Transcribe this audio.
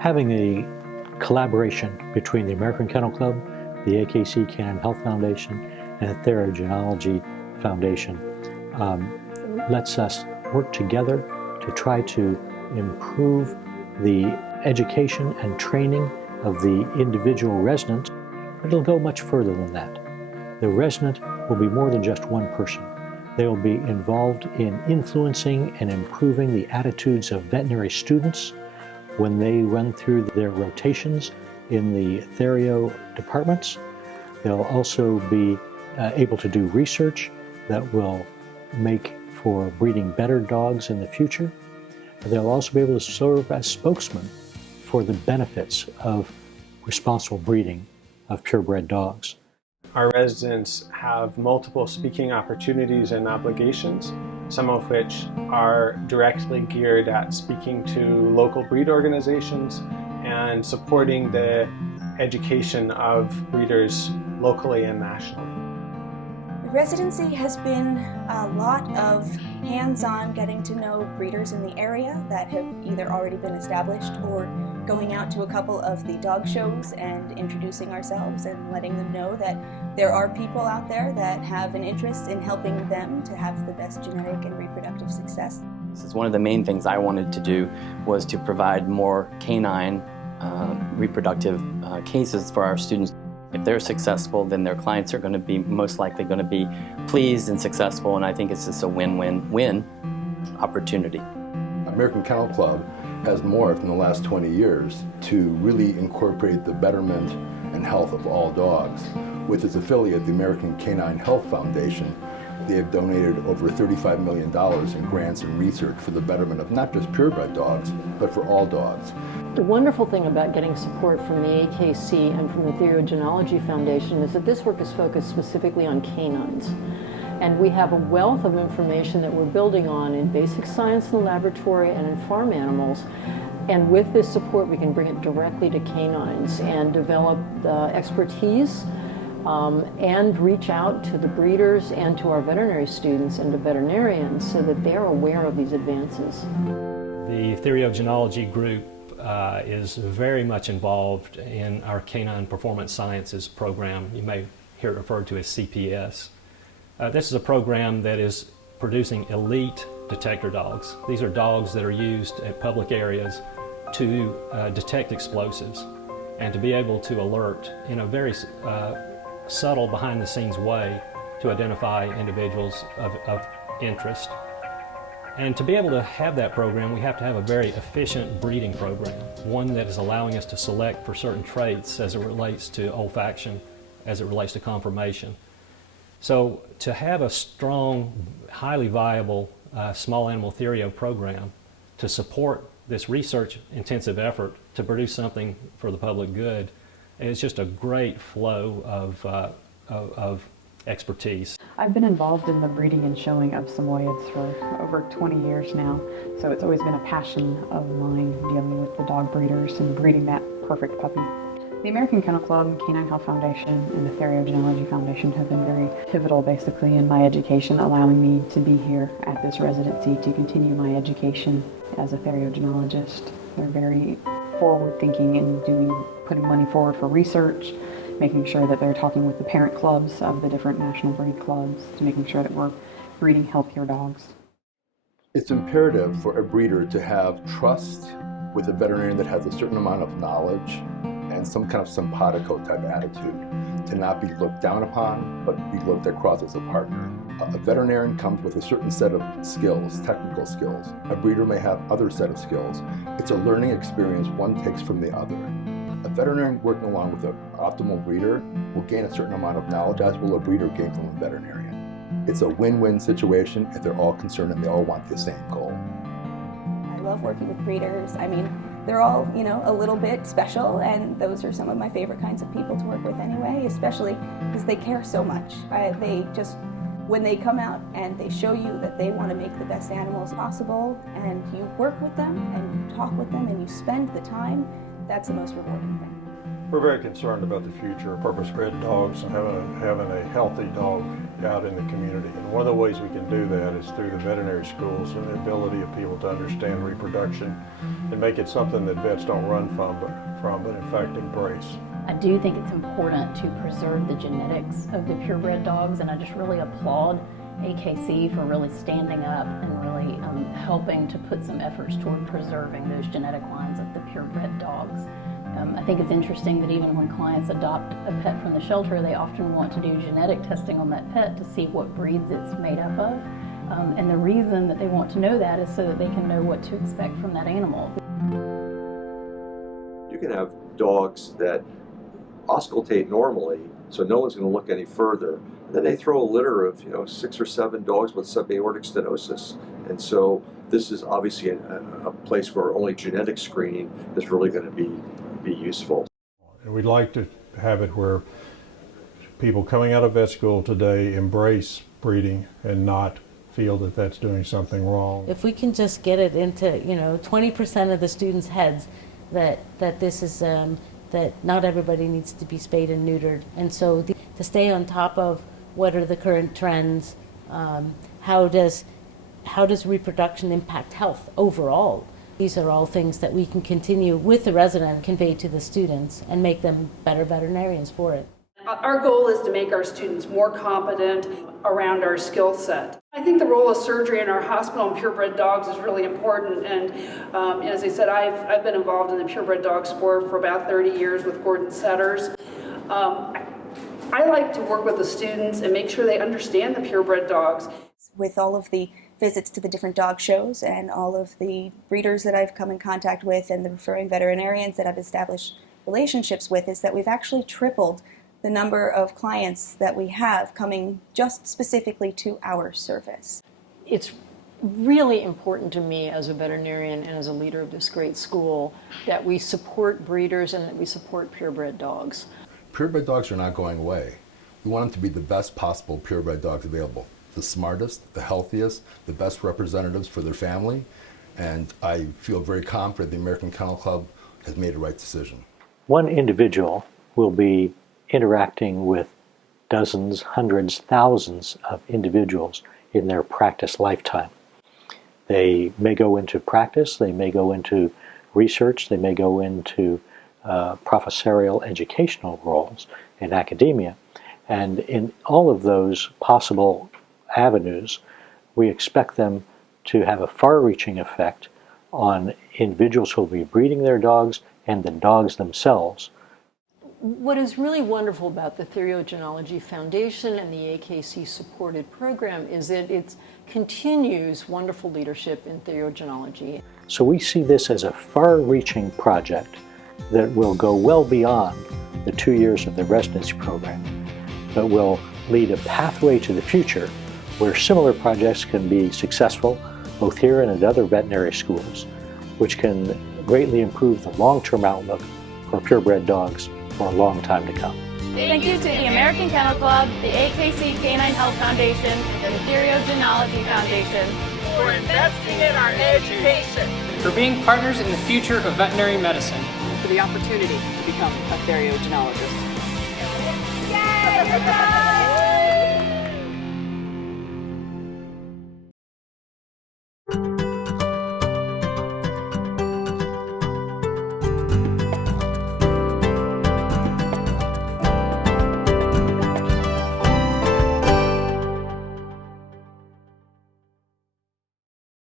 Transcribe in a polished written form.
Having a collaboration between the American Kennel Club, the AKC Canine Health Foundation, and the Theriogenology Foundation lets us work together to try to improve the education and training of the individual resident, but it'll go much further than that. The resident will be more than just one person. They will be involved in influencing and improving the attitudes of veterinary students when they run through their rotations in the Therio departments. They'll also be able to do research that will make for breeding better dogs in the future. They'll also be able to serve as spokesmen for the benefits of responsible breeding of purebred dogs. Our residents have multiple speaking opportunities and obligations, some of which are directly geared at speaking to local breed organizations and supporting the education of breeders locally and nationally. The residency has been a lot of hands-on getting to know breeders in the area that have either already been established or going out to a couple of the dog shows and introducing ourselves and letting them know that there are people out there that have an interest in helping them to have the best genetic and reproductive success. This is one of the main things I wanted to do, was to provide more canine reproductive cases for our students. If they're successful, then their clients are going to be most likely going to be pleased and successful, and I think it's just a win-win-win opportunity. American Kennel Club has morphed in the last 20 years to really incorporate the betterment and health of all dogs. With its affiliate, the American Canine Health Foundation, they have donated over $35 million in grants and research for the betterment of not just purebred dogs, but for all dogs. The wonderful thing about getting support from the AKC and from the Theriogenology Foundation is that this work is focused specifically on canines. And we have a wealth of information that we're building on in basic science in the laboratory and in farm animals. And with this support, we can bring it directly to canines and develop the expertise and reach out to the breeders and to our veterinary students and to veterinarians so that they're aware of these advances. The Theriogenology group is very much involved in our Canine Performance Sciences program. You may hear it referred to as CPS. This is a program that is producing elite detector dogs. These are dogs that are used at public areas to detect explosives and to be able to alert in a very subtle, behind-the-scenes way to identify individuals of interest. And to be able to have that program, we have to have a very efficient breeding program, one that is allowing us to select for certain traits as it relates to olfaction, as it relates to conformation. So to have a strong, highly viable small animal therio program to support this research-intensive effort to produce something for the public good is just a great flow of expertise. I've been involved in the breeding and showing of Samoyeds for over 20 years now, so it's always been a passion of mine dealing with the dog breeders and breeding that perfect puppy. The American Kennel Club, Canine Health Foundation, and the Theriogenology Foundation have been very pivotal basically in my education, allowing me to be here at this residency to continue my education as a theriogenologist. They're very forward-thinking and putting money forward for research, making sure that they're talking with the parent clubs of the different national breed clubs, to making sure that we're breeding healthier dogs. It's imperative for a breeder to have trust with a veterinarian that has a certain amount of knowledge and some kind of simpatico type attitude, to not be looked down upon, but be looked across as a partner. A veterinarian comes with a certain set of skills, technical skills. A breeder may have other set of skills. It's a learning experience one takes from the other. A veterinarian working along with an optimal breeder will gain a certain amount of knowledge, as will a breeder gain from a veterinarian. It's a win-win situation if they're all concerned and they all want the same goal. I love working with breeders. I mean, they're all, a little bit special, and those are some of my favorite kinds of people to work with anyway, especially because they care so much. When they come out and they show you that they want to make the best animals possible, and you work with them and you talk with them and you spend the time, that's the most rewarding thing. We're very concerned about the future of purpose-bred dogs and having a healthy dog out in the community. And one of the ways we can do that is through the veterinary schools and the ability of people to understand reproduction and and make it something that vets don't run from, but in fact embrace. I do think it's important to preserve the genetics of the purebred dogs, and I just really applaud AKC for really standing up and really helping to put some efforts toward preserving those genetic lines of the purebred dogs. I think it's interesting that even when clients adopt a pet from the shelter, they often want to do genetic testing on that pet to see what breeds it's made up of. And the reason that they want to know that is so that they can know what to expect from that animal. You can have dogs that auscultate normally, so no one's going to look any further. And then they throw a litter of 6 or 7 dogs with subaortic stenosis. And so this is obviously a place where only genetic screening is really going to be useful. And we'd like to have it where people coming out of vet school today embrace breeding and not feel that that's doing something wrong. If we can just get it into 20% of the students' heads that this is that not everybody needs to be spayed and neutered, and so to stay on top of what are the current trends, how does reproduction impact health overall? These are all things that we can continue with the resident, convey to the students, and make them better veterinarians for it. Our goal is to make our students more competent around our skill set. I think the role of surgery in our hospital and purebred dogs is really important, and as I said, I've been involved in the purebred dog sport for about 30 years with Gordon Setters. I like to work with the students and make sure they understand the purebred dogs. With all of the visits to the different dog shows and all of the breeders that I've come in contact with and the referring veterinarians that I've established relationships with, is that we've actually tripled the number of clients that we have coming just specifically to our service. It's really important to me as a veterinarian and as a leader of this great school that we support breeders and that we support purebred dogs. Purebred dogs are not going away. We want them to be the best possible purebred dogs available. The smartest, the healthiest, the best representatives for their family, and I feel very confident the American Kennel Club has made the right decision. One individual will be interacting with dozens, hundreds, thousands of individuals in their practice lifetime. They may go into practice, they may go into research, they may go into professorial educational roles in academia, and in all of those possible avenues, we expect them to have a far-reaching effect on individuals who will be breeding their dogs and the dogs themselves. What is really wonderful about the Theriogenology Foundation and the AKC supported program is that it continues wonderful leadership in theriogenology. So we see this as a far-reaching project that will go well beyond the 2 years of the residency program, but will lead a pathway to the future where similar projects can be successful both here and at other veterinary schools, which can greatly improve the long-term outlook for purebred dogs for a long time to come. Thank you to the American Kennel Club, the AKC Canine Health Foundation, and the Theriogenology Foundation for investing in our education, for being partners in the future of veterinary medicine, and for the opportunity to become a theriogenologist. Yay!